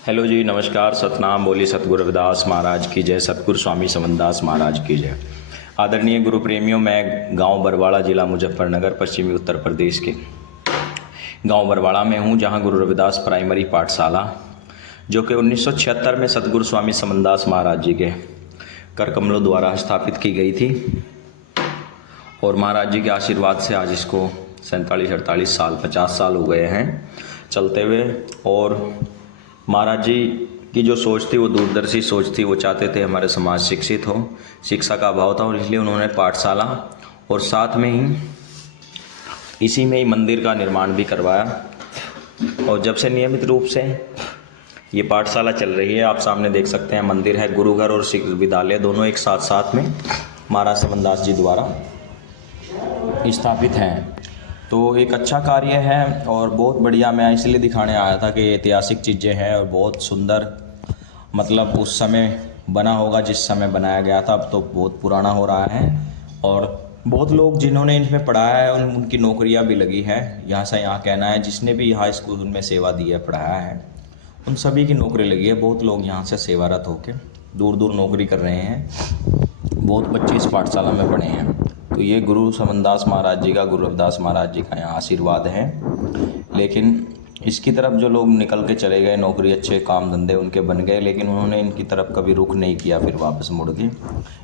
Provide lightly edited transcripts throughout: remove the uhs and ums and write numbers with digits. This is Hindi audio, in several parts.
हेलो जी, नमस्कार। सतनाम बोली सतगुरु रविदास महाराज की जय। सतगुरु स्वामी समनदास महाराज की जय। आदरणीय गुरु प्रेमियों, मैं गांव बरवाड़ा, जिला मुजफ्फरनगर, पश्चिमी उत्तर प्रदेश के गांव बरवाड़ा में हूं, जहां गुरु रविदास प्राइमरी पाठशाला, जो कि 1976 में सतगुरु स्वामी समनदास महाराज जी के कर कमलों द्वारा स्थापित की गई थी। और महाराज जी के आशीर्वाद से आज इसको 47-48 साल 50 साल हो गए हैं चलते हुए। और महाराज जी की जो सोच थी वो दूरदर्शी सोच थी। वो चाहते थे हमारे समाज शिक्षित हो, शिक्षा का अभाव था, और इसलिए उन्होंने पाठशाला और साथ में ही इसी में ही मंदिर का निर्माण भी करवाया। और जब से नियमित रूप से ये पाठशाला चल रही है, आप सामने देख सकते हैं मंदिर है, गुरुघर और शिक्षा विद्यालय दोनों एक साथ साथ में महाराज समनदास जी द्वारा स्थापित हैं। तो एक अच्छा कार्य है और बहुत बढ़िया। मैं इसलिए दिखाने आया था कि ऐतिहासिक चीज़ें हैं और बहुत सुंदर, मतलब उस समय बना होगा जिस समय बनाया गया था। अब तो बहुत पुराना हो रहा है और बहुत लोग जिन्होंने इनमें पढ़ाया है उनकी नौकरियां भी लगी है। यहाँ से यहाँ कहना है, जिसने भी यहाँ स्कूल में सेवा दी है, पढ़ाया है, उन सभी की नौकरी लगी है। बहुत लोग यहाँ से सेवारत होकर दूर दूर नौकरी कर रहे हैं। बहुत बच्चे इस पाठशाला में पढ़े हैं। तो ये गुरु समनदास महाराज जी का, गुरु रविदास महाराज जी का यहाँ आशीर्वाद है। लेकिन इसकी तरफ जो लोग निकल के चले गए, नौकरी, अच्छे काम धंधे उनके बन गए, लेकिन उन्होंने इनकी तरफ कभी रुख नहीं किया, फिर वापस मुड़ गए।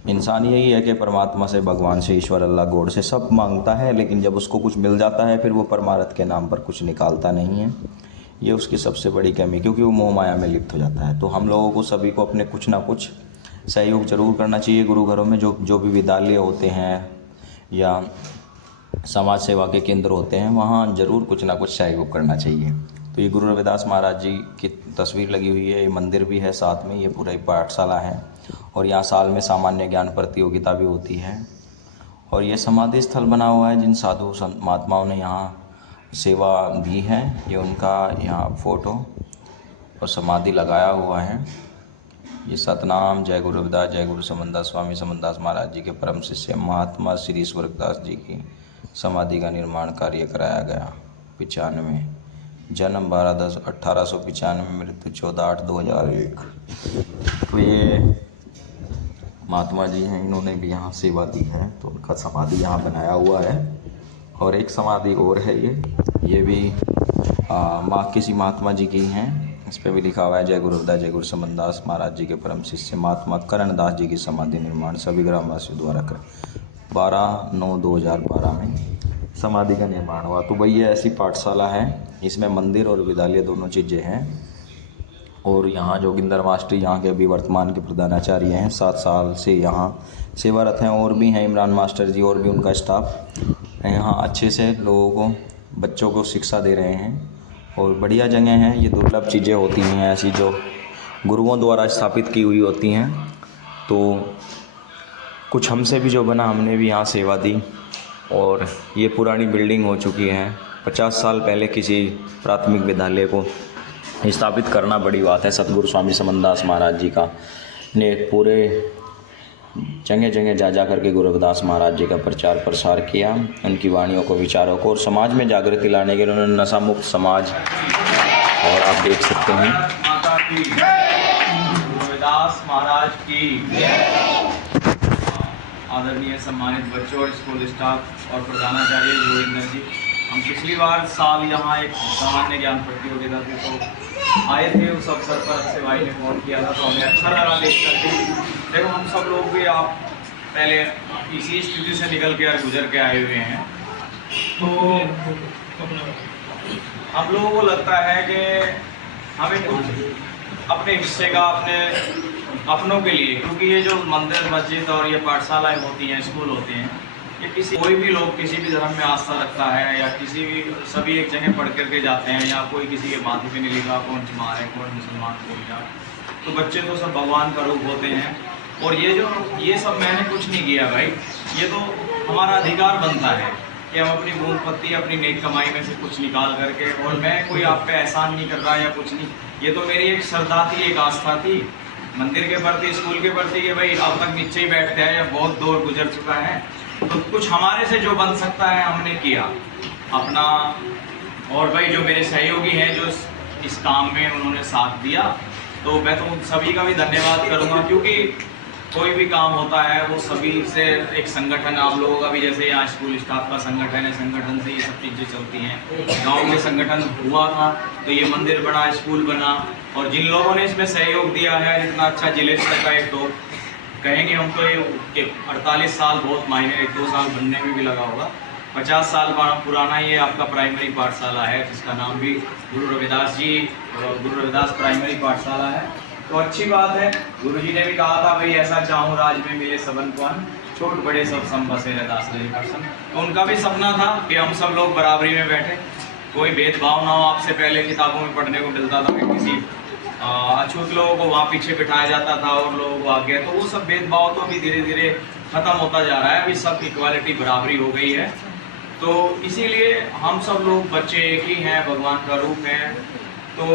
इंसान यही है कि परमात्मा से, भगवान से, ईश्वर, अल्लाह, गॉड से सब मांगता है, लेकिन जब उसको कुछ मिल जाता है फिर वो परमार्थ के नाम पर कुछ निकालता नहीं है। ये उसकी सबसे बड़ी कमी, क्योंकि वो मोह माया में लिप्त हो जाता है। तो हम लोगों को सभी को अपने कुछ ना कुछ सहयोग जरूर करना चाहिए। गुरु घरों में जो भी विद्यालय होते हैं या समाज सेवा के केंद्र होते हैं, वहाँ ज़रूर कुछ ना कुछ सहयोग करना चाहिए। तो ये गुरु रविदास महाराज जी की तस्वीर लगी हुई है, ये मंदिर भी है साथ में, ये पूरा पाठशाला है। और यहाँ साल में सामान्य ज्ञान प्रतियोगिता भी होती है। और ये समाधि स्थल बना हुआ है जिन साधु संत महात्माओं ने यहाँ सेवा दी है, ये उनका यहाँ फ़ोटो और समाधि लगाया हुआ है। ये सतनाम जय गुरु रविदास, जय गुरु समनदास, स्वामी समनदास महाराज जी के परम शिष्य महात्मा श्री स्वर्गदास जी की समाधि का निर्माण कार्य कराया गया। 95, जन्म 12/10/1895, मृत्यु 14/8/2001। तो ये महात्मा जी हैं, इन्होंने भी यहाँ सेवा दी है, तो उनका समाधि यहाँ बनाया हुआ है। और एक समाधि और है, ये भी किसी महात्मा जी की हैं। इस पर भी लिखा हुआ है जय गुरु रविदास, जय गुरु समनदास महाराज जी के परम शिष्य महात्मा करणदास जी की समाधि निर्माण सभी ग्रामवासियों द्वारा कर 12/9/2012 में समाधि का निर्माण हुआ। तो भाई ये ऐसी पाठशाला है, इसमें मंदिर और विद्यालय दोनों चीज़ें हैं। और यहाँ जोगिंदर मास्टर यहाँ के अभी वर्तमान के प्रधानाचार्य हैं, 7 साल से यहाँ सेवारत हैं। और भी हैं इमरान मास्टर जी, और भी उनका स्टाफ यहाँ अच्छे से लोगों को, बच्चों को शिक्षा दे रहे हैं। और बढ़िया जगह हैं। ये दुर्लभ चीज़ें होती हैं ऐसी जो गुरुओं द्वारा स्थापित की हुई होती हैं। तो कुछ हमसे भी जो बना, हमने भी यहाँ सेवा दी। और ये पुरानी बिल्डिंग हो चुकी है। 50 साल पहले किसी प्राथमिक विद्यालय को स्थापित करना बड़ी बात है। सतगुरु स्वामी समनदास महाराज जी का ने पूरे जगह जगह जा करके गुरु रविदास महाराज जी का प्रचार प्रसार किया, उनकी वाणियों को, विचारों को, और समाज में जागृति लाने के लिए उन्होंने नशा मुक्त समाज, और आप देख सकते हैं माता की गुरु रविदास महाराज की। आदरणीय सम्मानित बच्चों और स्कूल स्टाफ और प्रधानाचार्य जोगिंदर जी, हम पिछली बार साल यहाँ एक सामान्य ज्ञान प्रतियोगिता थी तो आए थे। उस अवसर पर अक्षय भाई ने फ़ोन किया था, तो हमें अच्छा लगा देख करके। देखो, हम सब लोग भी आप पहले इसी स्थिति से निकल के और गुजर के आए हुए हैं। तो हम लोगों को लगता है कि हमें कुछ अपने हिस्से का अपनों के लिए, क्योंकि ये जो मंदिर, मस्जिद और ये पाठशालाएँ होती हैं, स्कूल होते हैं, ये कोई भी लोग किसी भी धर्म में आस्था रखता है या सभी एक जगह पढ़ करके जाते हैं, या कोई किसी के माथे पे नहीं लिखा कौन चमार है, कौन मुसलमान, कौन क्या। तो बच्चे तो सब भगवान का रूप होते हैं। और ये सब मैंने कुछ नहीं किया भाई, ये तो हमारा अधिकार बनता है कि हम अपनी बूंद पत्ती, अपनी नेक कमाई में से कुछ निकाल करके, और मैं कोई आप पे एहसान नहीं कर रहा या कुछ नहीं, ये तो मेरी एक श्रद्धा थी, एक आस्था थी मंदिर के प्रति, स्कूल के प्रति, कि भाई अब तक नीचे ही बैठते हैं या बहुत दौर गुजर चुका है, तो कुछ हमारे से जो बन सकता है हमने किया अपना। और भाई जो मेरे सहयोगी हैं, जो इस काम में उन्होंने साथ दिया। तो मैं तो उन सभी का भी धन्यवाद करूँगा, क्योंकि कोई भी काम होता है वो सभी से एक संगठन, आप लोगों का भी जैसे यहाँ स्कूल स्टाफ का संगठन है, संगठन से ये सब चीज़ें चलती हैं। गांव में संगठन हुआ था तो ये मंदिर बना, स्कूल बना, और जिन लोगों ने इसमें सहयोग दिया है, इतना अच्छा जिले स्तर का एक तो कहेंगे हम तो ये 48 साल बहुत मायने, 1-2 साल बनने में भी लगा होगा। 50 साल पुराना ये आपका प्राइमरी पाठशाला है, जिसका नाम भी गुरु रविदास प्राइमरी पाठशाला है। तो अच्छी बात है। गुरुजी ने भी कहा था भाई ऐसा चाहूँ राज में मिले सबन को अन्न, छोट बड़े सब संबसे रदास रही person। तो उनका भी सपना था कि हम सब लोग बराबरी में बैठे, कोई भेदभाव ना हो। आपसे पहले किताबों में पढ़ने को मिलता था कि किसी अछूत लोगों को वहाँ पीछे बिठाया जाता था और लोगों को आगे, तो वो सब भेदभाव तो अभी धीरे धीरे खत्म होता जा रहा है। अभी सब इक्वालिटी बराबरी हो गई है। तो इसीलिए हम सब लोग बच्चे एक ही हैं, भगवान का रूप है। तो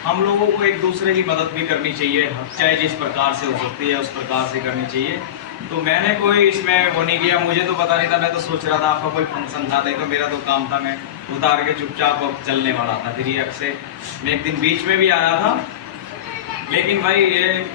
हम लोगों को एक दूसरे की मदद भी करनी चाहिए, चाहे जिस प्रकार से हो सकती है उस प्रकार से करनी चाहिए। तो मैंने कोई इसमें वो नहीं किया, मुझे तो पता नहीं था। मैं तो सोच रहा था आपका कोई फंक्शन था, नहीं तो मेरा तो काम था, मैं उतार के चुपचाप अब चलने वाला था। फिर ये अक्सर मैं एक दिन बीच में भी आया था, लेकिन भाई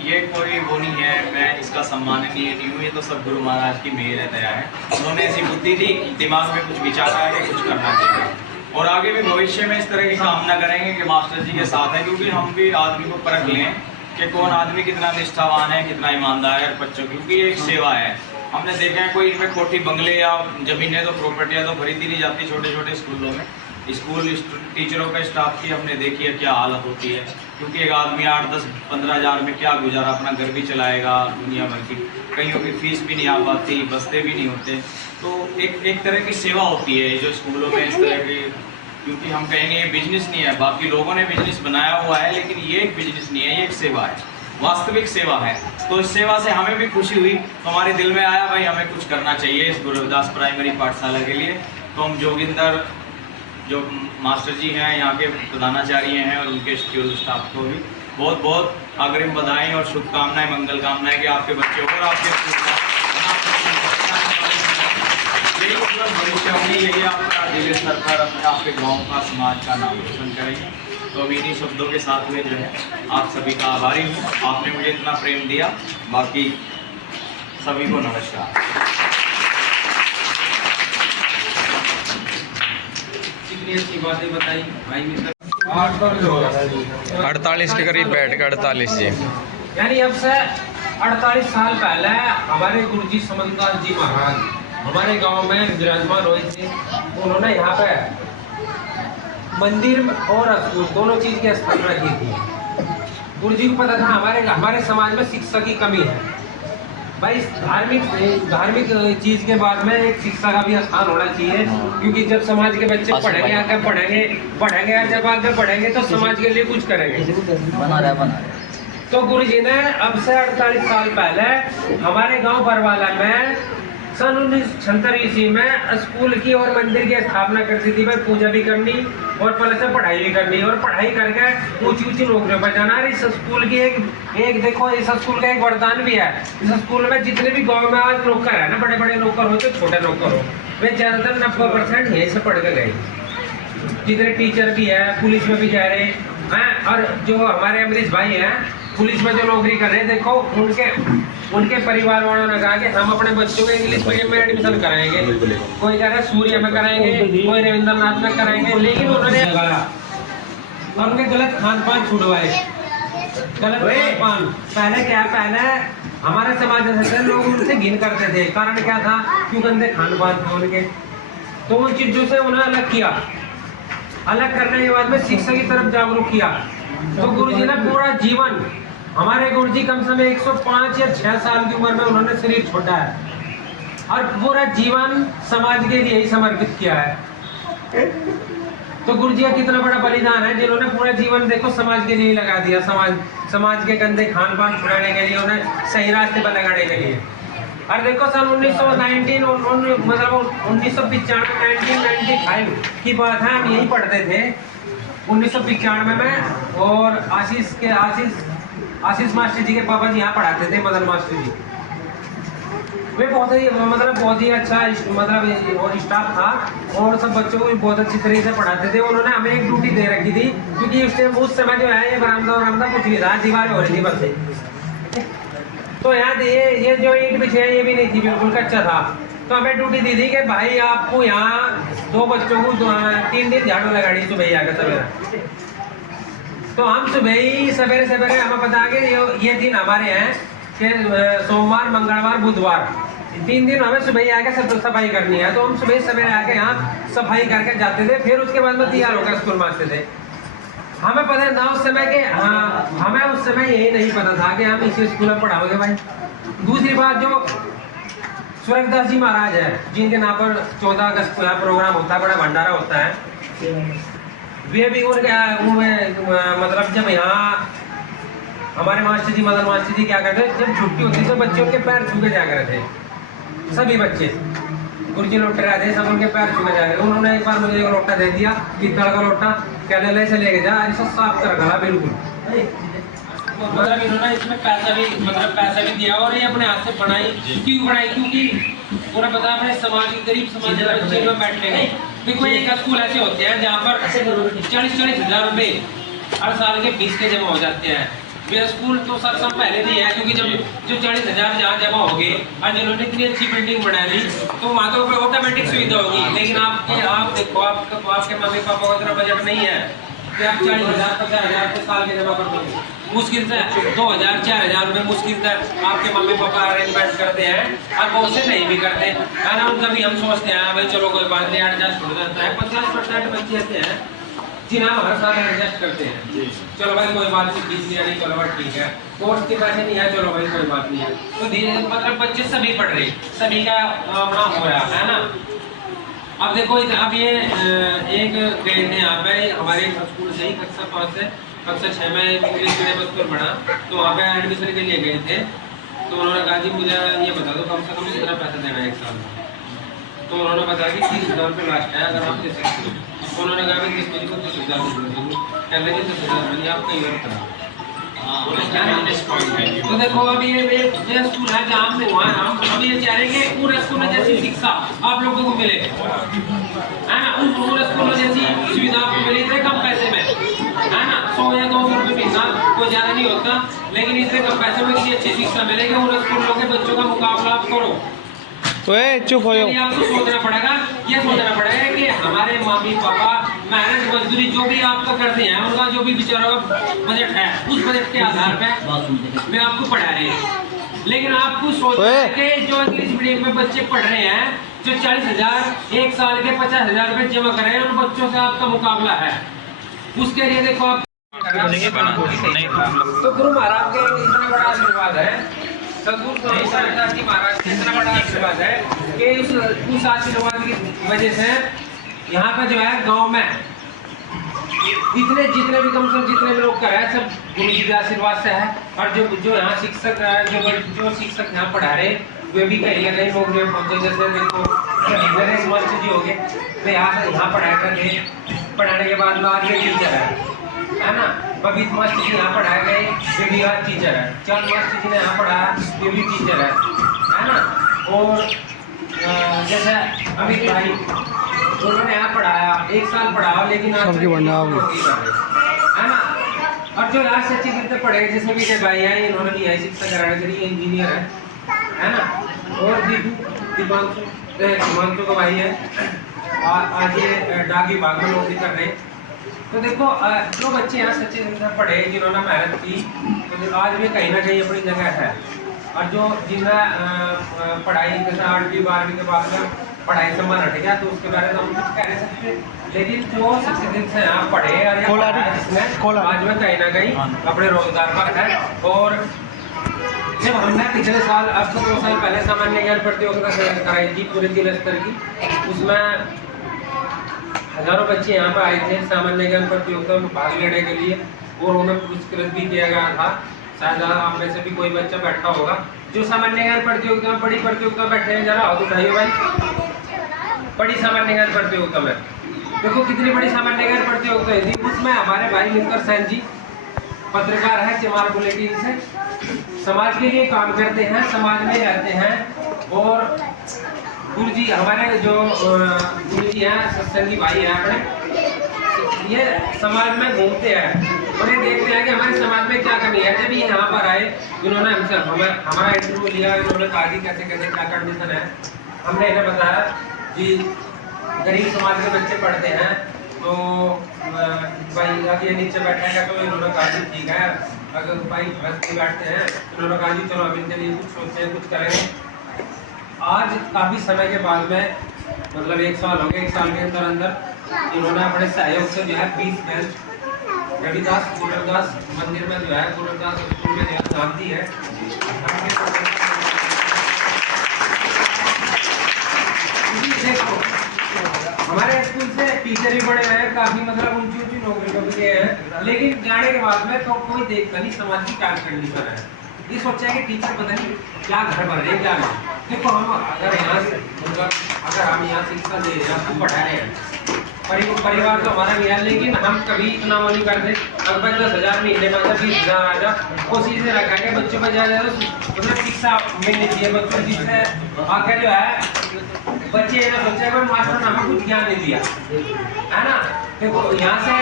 ये कोई वो नहीं है, मैं इसका सम्माननीय नहीं हूँ। ये तो सब गुरु महाराज की मेहर है, दया है। उन्होंने ऐसी बुद्धि दी, दिमाग में कुछ विचार आया कि कुछ करना चाहिए, और आगे भी भविष्य में इस तरह की कामना करेंगे कि मास्टर जी के साथ है, क्योंकि हम भी आदमी को परख लें कि कौन आदमी कितना निष्ठावान है, कितना ईमानदार है बच्चों, क्योंकि ये एक सेवा है। हमने देखा है कोई इनमें कोठी बंगले या ज़मीनें तो प्रॉपर्टियाँ तो खरीदी नहीं जाती छोटे छोटे स्कूलों में। स्कूल टीचरों का स्टाफ की हमने देखी है क्या हालत होती है, क्योंकि एक आदमी 8, 10, 15 हज़ार में क्या गुजारा, अपना घर भी चलाएगा, दुनिया भर की कईयों की फीस भी नहीं आ पाती, बस्ते भी नहीं होते। तो एक तरह की सेवा होती है जो स्कूलों में इस तरह की, क्योंकि हम कहेंगे ये बिजनेस नहीं है, बाकी लोगों ने बिजनेस बनाया हुआ है, लेकिन ये एक बिजनेस नहीं है, ये एक सेवा है, वास्तविक सेवा है। तो इस सेवा से हमें भी खुशी हुई, तो हमारे दिल में आया भाई हमें कुछ करना चाहिए इस गुरु रविदास प्राइमरी पाठशाला के लिए। तो हम जोगिंदर जो मास्टर जी हैं यहाँ के प्रधानाचार्य हैं और उनके स्कूल स्टाफ को भी बहुत बहुत अग्रिम बधाई और शुभकामनाएं, मंगल कामनाएं कि आपके बच्चों को और आपके यही मतलब भविष्य होगी, यही आपका जिले स्तर पर अपने आपके गाँव का, समाज का नाम रोशन करेंगे। तो अब इन्हीं शब्दों के साथ में जो है आप सभी का आभारी हूँ, आपने मुझे इतना प्रेम दिया। बाकी सभी को नमस्कार। कितनी अच्छी बातें बताई भाई मित्र। 48 के करीब बैठ के 48 जी, यानी अब से 48 साल पहले हमारे गुरुजी समंदास जी महाराज हमारे गांव में विराजमान हुए थे। उन्होंने यहाँ पे मंदिर और स्कूल दोनों चीज़ की स्थापना की थी। गुरुजी को पता था हमारे समाज में शिक्षा की कमी है। भाई धार्मिक चीज़ के बाद में एक शिक्षा का भी स्थान होना चाहिए, क्योंकि जब समाज के बच्चे पढ़ेंगे, आगे पढ़ेंगे जब आगे बढ़ेंगे तो समाज के लिए कुछ करेंगे। तो गुरुजी ने अब से 48 साल पहले हमारे गांव बरवाला में सन 1976 ईस्वी में स्कूल की और मंदिर की स्थापना कर दी थी। भाई पूजा भी करनी और प्लस से पढ़ाई भी करनी, और पढ़ाई करके ऊंची ऊंची नौकरियों पर जाना। इस स्कूल की एक देखो, इस स्कूल का एक वरदान भी है। इस स्कूल में जितने भी गांव में आज नौकर है ना, बड़े बड़े नौकर हो तो छोटे नौकर हो, वे ज्यादातर 90% यहीं से पढ़ के गए। जितने टीचर भी है, पुलिस में भी जा रहे हैं, और जो हमारे अमरीश भाई हैं पुलिस में जो नौकरी कर रहे हैं, देखो उनके परिवार वालों ने कहा कि हम अपने बच्चों को इंग्लिश मीडियम में एडमिशन कराएंगे। कोई कह रहा है सूर्य में कराएंगे, कोई रविंद्रनाथ में कराएंगे, लेकिन उन्होंने और उनके गलत खान पान छुड़वाए। गलत खान पान पहले हमारे समाज में लोग उनसे घिन करते थे। कारण क्या था? क्यों गंदे खान पान थे उनके। तो उन चीजों से उन्हें अलग किया। अलग करने के बाद में शिक्षा की तरफ जागरूक किया। तो गुरुजी ने पूरा जीवन, हमारे गुरुजी कम से कम 105 या 6 साल की उम्र में उन्होंने शरीर छोड़ा है और पूरा जीवन समाज के लिए ही समर्पित किया है। तो गुरुजी का कितना बड़ा बलिदान है, जिन्होंने पूरा जीवन देखो समाज के लिए लगा दिया। समाज के गंदे खान पान छुड़ाने के लिए, उन्हें सही रास्ते पर लगाने के लिए। और देखो सन 1995 की बात है, हम यही पढ़ते थे 1995 में। और आशीष मास्टर जी के पापा जी यहाँ पढ़ाते थे, मदन मास्टर जी। वे बहुत ही मतलब बहुत ही अच्छा मतलब और स्टाफ था और सब बच्चों को भी बहुत अच्छी तरीके से पढ़ाते थे। उन्होंने हमें एक ड्यूटी दे रखी थी क्योंकि उस समय जो है ये बरामदा कुछ नहीं था, दीवारें हो रही थी बस। तो यहाँ ये जो ईंट बिछे है ये भी नहीं थी, बिल्कुल कच्चा था। तो हमें ड्यूटी दी थी कि भाई आपको यहाँ 2 बच्चों को 3 दिन झाड़ू लगानी सुबह ही आकर सवेरा। तो हम सुबह ही सवेरे हमें पता कि ये दिन हमारे हैं कि सोमवार, मंगलवार, बुधवार 3 दिन हमें सुबह ही आके सब सफाई करनी है। तो हम सुबह सवेरे आके यहाँ सफाई करके जाते थे, फिर उसके बाद में तैयार होकर स्कूल में आते थे। हमें पता था उस समय के हमें उस समय यही नहीं पता था कि हम इसी स्कूल में पढ़ाओगे भाई। दूसरी बात, जो स्वर्गदास जी महाराज है जिनके नाम पर 14 अगस्त को यहाँ प्रोग्राम होता है, बड़ा भंडारा होता है, वे भी मतलब जब यहाँ हमारे मास्टर जी मदन मास्टर जी क्या करते, जब छुट्टी होती तो बच्चों के पैर छू के जा रहे थे। सभी बच्चे गुरुजी लोटे रहते सब उनके पैर छू के जा रहे। उन्होंने एक बार मुझे एक लोटा दे दिया, पीतल का लोटा, कहने ले से लेके जा, ऐसा साफ कर गला बिल्कुल। मतलब इन्होंने इसमें पैसा भी दिया और ये अपने हाथ से बनाई। क्यों बनाई? क्योंकि उन्हें पता अपने समाज के गरीब समाज के बच्चे में बैठने गए। देखो एक स्कूल ऐसे होते हैं जहाँ पर 40-40 हज़ार रुपए हर साल के फीस के जमा हो जाते हैं। वे स्कूल तो 7 साल पहले नहीं है, क्योंकि जब जो 40 हज़ार जहाँ जमा हो गए और जिन्होंने इतनी अच्छी बिल्डिंग बना ली तो वहाँ तो ऑटोमेटिक सुविधा होगी। लेकिन आप देखो आपके मम्मी पापा का इतना बजट नहीं है कि आप 40,000 50,000 साल के जमा कर दोगे। मुश्किल से 2,000 4,000 रुपये मुश्किल से आपके मम्मी पापा अरेंजमेंट करते हैं और बहुत से नहीं भी करते है ना। उनका भी हम सोचते हैं भाई चलो कोई बात नहीं, एडजस्ट हो जाता है। 50% बच्चे ऐसे हैं जिन्हें हम हर साल एडजस्ट करते हैं, चलो भाई कोई बात नहीं, फीस नहीं, चलो भाई ठीक है, कोर्स के पैसे नहीं है, चलो भाई कोई बात नहीं है। तो धीरे मतलब बच्चे सभी पढ़ रहे, सभी का अपना हो रहा है ना। अब देखो अब ये एक गए थे यहाँ पे हमारे स्कूल से ही कक्षा 5 से कक्षा 6 में इंग्लिश मीडियम स्कूल पढ़ा, तो वहाँ पे एडमिशन के लिए गए थे। तो उन्होंने कहा जी मुझे ये बता दो कम से कम कितना पैसा देना है एक साल में। तो उन्होंने बताया कि 30,000 रुपये लास्ट है अगर आप दे सकते हो। तो उन्होंने कहा कि किस को 30,000 रुपये कहने लगे 10,000 रुपये आप कहीं और करा। तो देखो अभी ये स्कूल है जहाँ से वहाँ हम अभी ये चाह रहे हैं कि पूरे स्कूल में जैसी शिक्षा आप लोगों को मिले, है ना। उस पूरे स्कूल में जैसी सुविधा आपको मिली थे कम पैसे में, है ना। 100 या 200 रुपये महीना कोई ज़्यादा नहीं होता, लेकिन इससे कम पैसे में कितनी अच्छी शिक्षा मिलेगी। उन स्कूलों के बच्चों का मुकाबला आप करो तो चुप हो। आपको सोचना पड़ेगा, ये सोचना पड़ेगा कि हमारे मम्मी पापा मेहनत मजदूरी जो भी आपको करते हैं उनका जो भी बेचारा बजट है उस बजट के आधार पे मैं आपको पढ़ा रही हूँ। लेकिन आपको सोचना है कि जो इंग्लिश मीडियम में बच्चे पढ़ रहे हैं, जो 40,000 एक साल के 50,000 रुपये जमा कर रहे हैं, उन बच्चों से आपका मुकाबला है। उसके लिए देखो आप तो गुरु महाराज के इतना बड़ा आशीर्वाद है, सदगुरु स्वामी शारदा जी महाराज का इतना बड़ा आशीर्वाद है कि उस आशीर्वाद की वजह से यहाँ पर जो है गांव में जितने भी कम से कम जितने भी लोग कर रहे हैं सब गुरु जी के आशीर्वाद से है। और जो यहाँ शिक्षक जो शिक्षक यहाँ पढ़ा रहे वे भी कहीं ना कहीं नौकरी में पहुँचे। जैसे देखो गणेश मास्टर जी हो गए, वे यहाँ पढ़ाया करते, पढ़ाने के बाद आज वे टीचर है ना। बबीत मास्टर जी यहाँ पढ़ाए गए, वे भी आज टीचर है। चंद मास्टर जी ने यहाँ पढ़ाया, वे भी टीचर है ना। और जैसे अमित भाई उन्होंने यहाँ पढ़ाया, 1 साल पढ़ाया, लेकिन आज है ना। और जो लास्ट अच्छी कितने पढ़े जैसे विजय भाई हैं, इन्होंने भी यही शिक्षा कराने के लिए इंजीनियर है ना। और दीपांशु का भाई है, आज ये डाक विभाग में नौकरी कर रहे हैं। तो देखो जो बच्चे यहाँ सच्चे दिल से पढ़े, जिन्होंने मेहनत की, तो आज भी कहीं ना कहीं अपनी जगह है। और जो जिन्हें पढ़ाई जैसे 8वीं 12वीं के बाद में पढ़ाई से मन हट गया तो उसके बारे में हम कुछ कह नहीं सकते। लेकिन जो सच्चे दिल से यहाँ पढ़े और जिसमें आज में कहीं ना कहीं अपने रोजगार पर है। और जब हमने पिछले साल अब से 2 साल पहले सामान्य ज्ञान प्रतियोगिता कराई थी पूरे जिला स्तर की, उसमें हजारों बच्चे यहाँ पर आए थे सामान्य ज्ञान प्रतियोगिता में भाग लेने के लिए, और उन्हें पुरस्कृत भी किया गया था। शायद आप में से भी कोई बच्चा बैठा होगा जो सामान्य ज्ञान प्रतियोगिता में बड़ी प्रतियोगिता बैठे हैं, जरा हाथ उठाइए भाई। बड़ी सामान्य ज्ञान प्रतियोगिता में देखो कितनी बड़ी सामान्य ज्ञान प्रतियोगिता थी। उसमें हमारे भाई मिलकर सैन जी पत्रकार है, चमार बुलेटिन से, समाज के लिए काम करते हैं, समाज में रहते हैं और गुरुजी हमारे जो गुरुजी हैं सत्संगी भाई हैं अपने, ये समाज में घूमते हैं और ये देखते हैं कि हमारे समाज में क्या कमी है। जब ये यहाँ पर आए, इन्होंने हमसे हमारा इंटरव्यू लिया, इन्होंने कहा कि कैसे कैसे क्या कंडीशन है। हमने इन्हें बताया कि गरीब समाज के बच्चे पढ़ते हैं, तो भाई अब ये नीचे बैठेगा, तो इन्होंने कहा कि ठीक है, अगर भाई बस में बैठते हैं, तो इन्होंने कहा कि चलो हम इनके लिए कुछ सोचते हैं, कुछ करेंगे। आज काफ़ी समय के बाद में, मतलब 1 साल हो गया, 1 साल के अंदर अंदर इन्होंने अपने सहयोग से जो है 20 बेंच रविदास गुरुदास मंदिर में जो है, गुरुदास स्कूल में जो है नाम दी है। देखो हमारे स्कूल से टीचर भी बड़े हैं, काफी मतलब ऊंची ऊंची नौकरी भी गए हैं, लेकिन जाने के बाद में तो कोई देखता नहीं समाज की क्या कंडीशन है। ये सोचा है कि टीचर पता नहीं क्या घर भर रहे क्या नहीं। देखो हम अगर यहाँ से अगर हम यहाँ शिक्षा दे रहे हैं, हम पढ़ा रहे हैं, परिवार तो हमारा भी है, लेकिन हम कभी इतना वो नहीं करते। अगर 10,000 महीने में 20,000 आ जा, कोशिश से रखा है बच्चों पर ज़्यादा मतलब शिक्षा मिलनी चाहिए बच्चों, जिससे आगे जो है बच्चे ये सोचे कि मास्टर ने हमें कुछ ज्ञान नहीं दिया है ना। देखो यहाँ से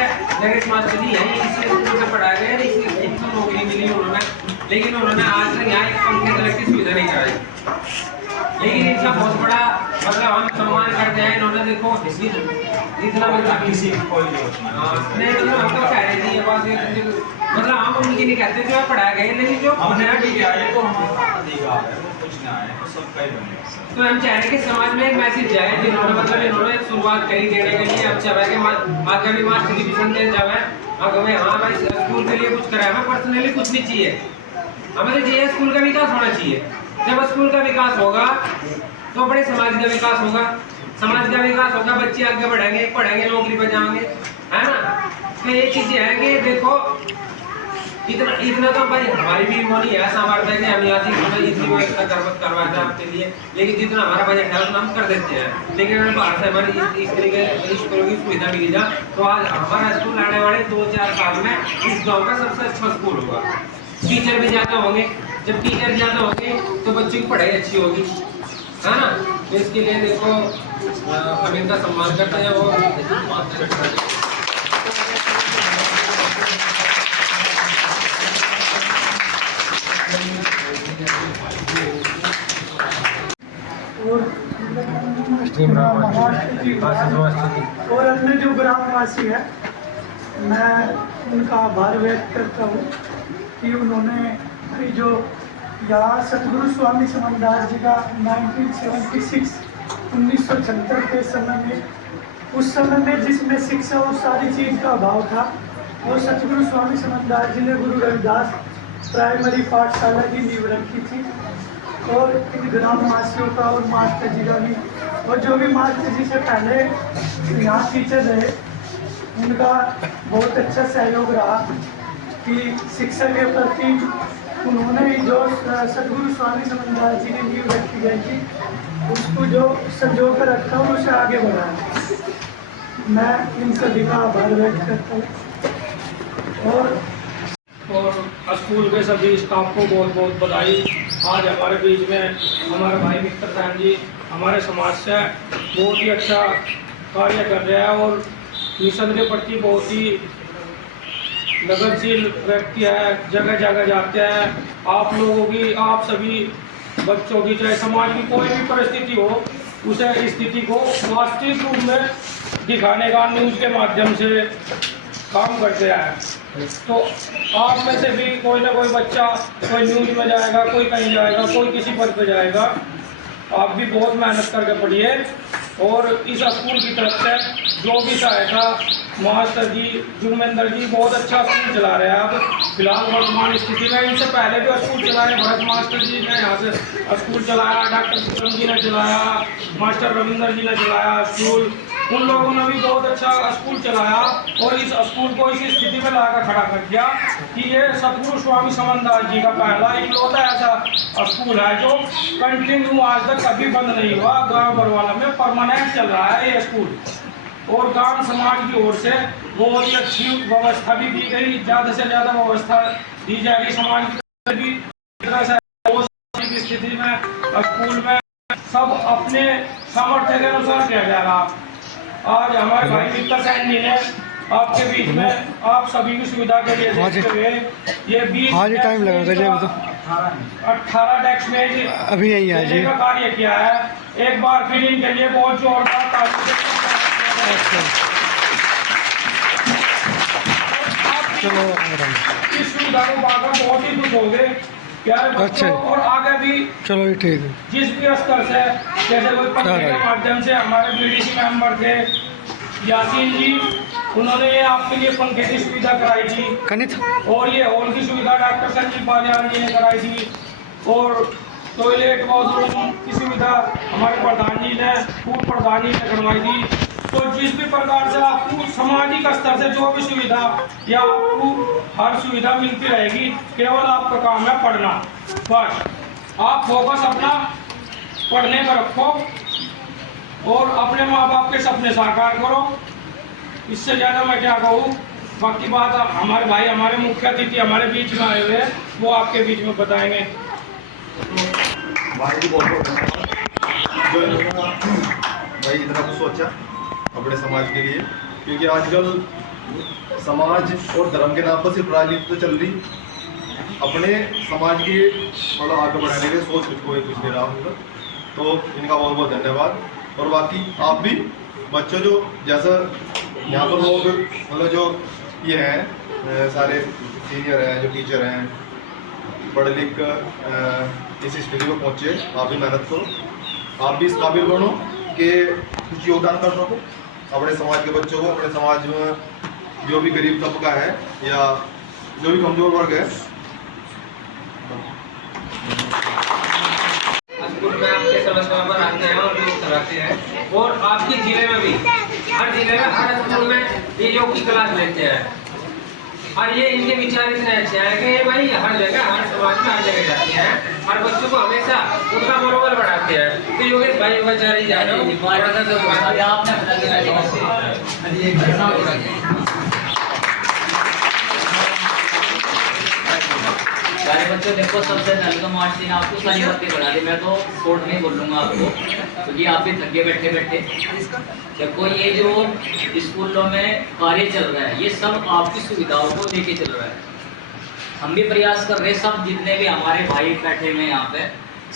नरेश मास्टर जी यहीं इसी स्कूल से पढ़ाए गए, इसी इनको नौकरी मिली उन्होंने, लेकिन उन्होंने आज तक यहाँ एक पंखे तक की सुविधा नहीं कराई। लेकिन इनका बहुत बड़ा मतलब हम सम्मान करते हैं। इन्होंने देखो इतना मतलब किसी कोई नहीं मतलब हम तो कह रहे थे ये बात, मतलब हम उनकी नहीं कहते जो पढ़ाए गए, लेकिन जो हमारा भी क्या है तो हमारा अधिकार है, कुछ ना है तो सबका ही बनेगा। तो हम चाह रहे हैं कि समाज में एक मैसेज जाए, जिन्होंने मतलब इन्होंने शुरुआत करी देने के लिए। अब चाहे कि आगे भी मास्टर डिवीजन दे जाए, अगर हमें हाँ भाई स्कूल के लिए कुछ करा, हमें पर्सनली कुछ नहीं चाहिए, हमें तो चाहिए स्कूल का विकास होना चाहिए। जब स्कूल का विकास होगा तो बड़े समाज का विकास होगा, समाज का विकास होगा, बच्चे आगे बढ़ेंगे, पढ़ेंगे, नौकरी पर जाएंगे, है ना। तो ये चीजें हैं कि देखो इतना तो भाई हमारी भी वो नहीं है सामर्थ्य कि हम यहाँ से इतनी व्यवस्था करवाते हैं आपके लिए, लेकिन जितना हमारा बजट है उतना हम कर देते हैं। लेकिन अगर बाहर से हमारी इस तरह की सुविधा मिली जा, तो आज हमारा स्कूल आने वाले 2-4 साल में इस गाँव का सबसे अच्छा स्कूल होगा। टीचर भी ज़्यादा होंगे, जब टीचर ज़्यादा होंगे तो बच्चों की पढ़ाई अच्छी होगी, है ना। तो इसके लिए देखो हम इनका सम्मान करते हैं। और अन्य जो ग्रामवासी है, मैं उनका आभार व्यक्त करता हूँ कि उन्होंने जो यहाँ सतगुरु स्वामी समनदास जी का 1976 के समय में, उस समय में जिसमें शिक्षा और सारी चीज़ का अभाव था, वो सतगुरु स्वामी समनदास जी ने गुरु रविदास प्राइमरी पाठशाला की नींव रखी थी। और इन ग्रामवासियों का और मास्टर जी का भी, और जो भी मास्टर जी से पहले यहाँ टीचर रहे, उनका बहुत अच्छा सहयोग रहा कि शिक्षा के प्रति उन्होंने जो सतगुरु स्वामी समनदास जी ने नींव रखी गई थी, उसको जो संजो कर रखा और उसे आगे बढ़ाया। मैं इन सभी का आभार व्यक्त करता हूँ। और स्कूल के सभी स्टाफ को बहुत बहुत बधाई। आज हमारे बीच में हमारे भाई मित्र खान जी हमारे समाज से बहुत ही अच्छा कार्य कर रहे हैं और मिशन के प्रति बहुत ही लगनशील व्यक्ति है, जगह जगह जाते हैं। आप लोगों की, आप सभी बच्चों की, चाहे समाज की कोई भी परिस्थिति हो, उसे स्थिति को वास्तविक रूप में दिखाने का न्यूज़ के माध्यम से काम करते हैं। तो आप में से भी कोई ना कोई बच्चा कोई न्यूज़ में जाएगा, कोई कहीं जाएगा, कोई किसी पद पे जाएगा। आप भी बहुत मेहनत करके पढ़िए और इस स्कूल की तरफ से जो भी सहायता मास्टर जी, जुगमेंद्र जी बहुत अच्छा स्कूल चला रहे हैं। अब फिलहाल वर्तमान स्थिति में, इनसे पहले भी स्कूल चलाए, भरत मास्टर जी ने यहाँ से स्कूल चलाया, डॉक्टर विक्रम जी ने चलाया, मास्टर रविंद्र जी ने चलाया स्कूल, उन लोगों ने भी बहुत अच्छा स्कूल चलाया और इस स्कूल को इस स्थिति में लाकर खड़ा कर दिया कि ये सतगुरु स्वामी समनदास जी का पहला इकलौता ऐसा स्कूल है जो कंटिन्यू आज तक कभी बंद नहीं हुआ। गाँव बरवाला में परमानेंट चल रहा है ये स्कूल और गांव समाज की ओर से बहुत ही अच्छी व्यवस्था भी दी गई। ज़्यादा से ज़्यादा व्यवस्था दी जाएगी समाज की भी। स्थिति में स्कूल में सब अपने सामर्थ्य के अनुसार किया जा रहा। आज हमारे भाई मित्र सैन जी ने आपके बीच में आप सभी की सुविधा के लिए देखते हुए ये 20 टाइम लगेगा जी, अभी तो 18 डेस्क में अभी यही है जी का कार्य किया है। एक बार फिर इनके लिए बहुत जोरदार ताली। चलो इस सुविधा को पाकर बहुत ही खुश हो गए प्यारे बच्चों। और आगे भी चलो ये ठीक है। जिस भी स्तर से, जैसे कोई पंखे के माध्यम से हमारे बीडीसी मेंबर थे यासीन जी, उन्होंने ये आपके लिए पंखे की सुविधा कराई थी। कनित और ये हॉल की सुविधा डॉक्टर संजीव पालियान जी ने कराई थी। और टॉयलेट वॉशरूम की सुविधा हमारे प्रधान जी ने, पूर्व प्रधान जी ने करवाई थी। तो जिस भी प्रकार से आपको सामाजिक स्तर से जो भी सुविधा या आपको हर सुविधा मिलती रहेगी, केवल आपका काम है पढ़ना। बस आप फोकस अपना पढ़ने पर रखो और अपने माँ बाप के सपने साकार करो। इससे ज़्यादा मैं क्या कहूँ। बाकी बात हमारे भाई, हमारे मुख्य अतिथि हमारे बीच में आए हुए हैं, वो आपके बीच में बताएंगे। भाई इतना कुछ सोचा अपने समाज के लिए, क्योंकि आजकल समाज और धर्म के नाम पर सिर्फ राजनीति तो चल रही, अपने समाज के मतलब आगे बढ़ाने के सोच कोई कुछ नहीं रहा होगा। तो इनका बहुत बहुत धन्यवाद। और बाकी आप भी बच्चों जो जैसा यहाँ पर लोग मतलब जो ये हैं सारे सीनियर हैं, जो टीचर हैं, पढ़ लिख कर इस स्थिति को पहुँचे, आप भी मेहनत करो, आप भी इस काबिल बनो कि कुछ योगदान कर सको अपने समाज के बच्चों को। अपने समाज में जो भी गरीब तबका है या जो भी कमज़ोर वर्ग है, स्कूल में आपके समय समय पर आते हैं और योग कराते हैं। और आपके जिले में भी, हर जिले में हर स्कूल में ये योग की क्लास लेते हैं। और ये इनके विचार इतने अच्छे हैं कि भाई हर जगह, हर समाज में हर जगह जाते हैं, हर बच्चों को हमेशा उनका मनोबल बढ़ाते हैं। तो योगेश भाई योगाचार्य जा रहे सारे बच्चों देखो, सबसे पहले तो मार्च ने आपको सारी बातें बता दी। मैं तो कोर्ट नहीं बोलूँगा आपको, क्योंकि आप भी थके बैठे बैठे। देखो ये जो स्कूलों में कार्य चल रहा है, ये सब आपकी सुविधाओं को लेके चल रहा है। हम भी प्रयास कर रहे हैं, सब जितने भी हमारे भाई बैठे हुए हैं यहाँ पे,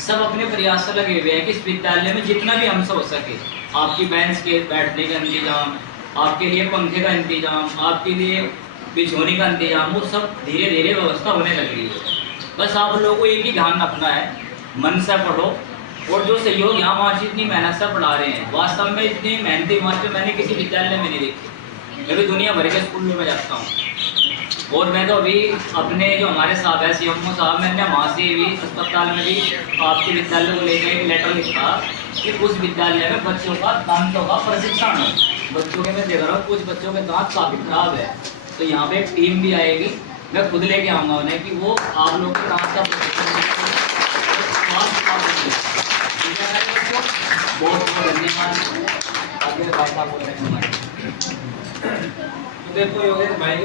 सब अपने प्रयास से लगे हुए हैं कि इस विद्यालय में जितना भी हमसे हो सके, आपकी बेंच के बैठने का इंतजाम, आपके लिए पंखे का इंतजाम, आपके लिए बिछोने का इंतजाम, वो सब धीरे धीरे व्यवस्था होने लग रही है। बस आप लोगों को एक ही ध्यान रखना है, मन से पढ़ो। और जो सहयोग यहाँ मास्टर इतनी मेहनत से पढ़ा रहे हैं, वास्तव में इतनी मेहनती मास्टर मैंने किसी विद्यालय में नहीं देखी। मैं भी दुनिया भर के स्कूलों में जाता हूँ। और मैं तो अभी अपने जो हमारे साहब है CMO साहब, मैंने वहाँ से भी अस्पताल में भी आपके विद्यालय को लेकर एक लेटर लिखा कि उस विद्यालय में बच्चों का दांतों का प्रशिक्षण हो। बच्चों के मैं देख रहा हूँ कुछ बच्चों के दांत काफ़ी खराब है, तो यहाँ पे एक टीम भी आएगी, मैं खुद लेके आऊँगा उन्हें कि वो आप लोग के दांत का बहुत बहुत धन्यवाद। देखो योगेश भाई